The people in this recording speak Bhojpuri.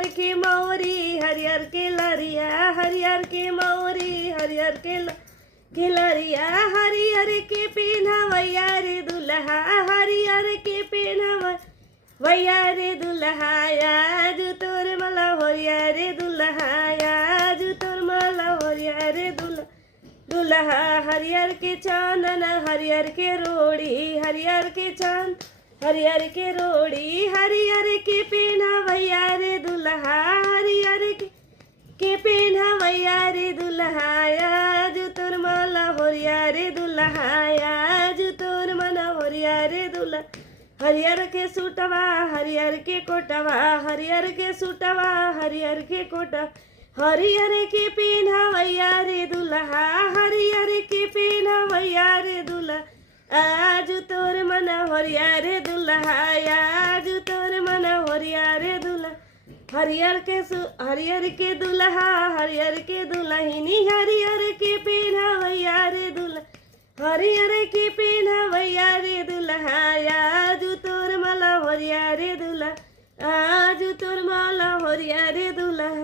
हरियर के मौरी हरियर के लरिया, हरियर के मौरी हरियर के लरिया, हरियर के पेन्हवैया रे दुल्हा, हरियर के पेन्हवैया रे दुल्हा, आज तोर मला होरिया रे दुल्हा, आज तोर मला होरिया रे दुल्हा। हरियर के चांदन हरियर के रोड़ी, हरियर के चांद हरियर के रोड़ी, हरियर के पेन्हवैया रे दुल्हा, हरियर के पेन्हवैया रे दुल्हा, आज तोर मला होरिया रे दुल्हा, आज तोर मला होरिया रे दुल्हा। हरियर के सूटवा हरियर के कोटवा, हरियर के सूटवा हरियर के कोटवा, हरियर के पेन्हवैया रे दुल्हा, हरियर के पेन्हवैया रे दुल्हा, आज तोर मन होरिया रे दुल्हा, आज तोर मन होरिया रे दुल्हा। हरियर के दुल्हा हरियर के दुल्हनी, हरियर के पेन्हवैया रे दुल्हा, हरियर के पेन्हवैया रे दुल्हा, आज तोर मला होरिया रे दुल्हा, आज तोर मला होरिया रे दुल्हा।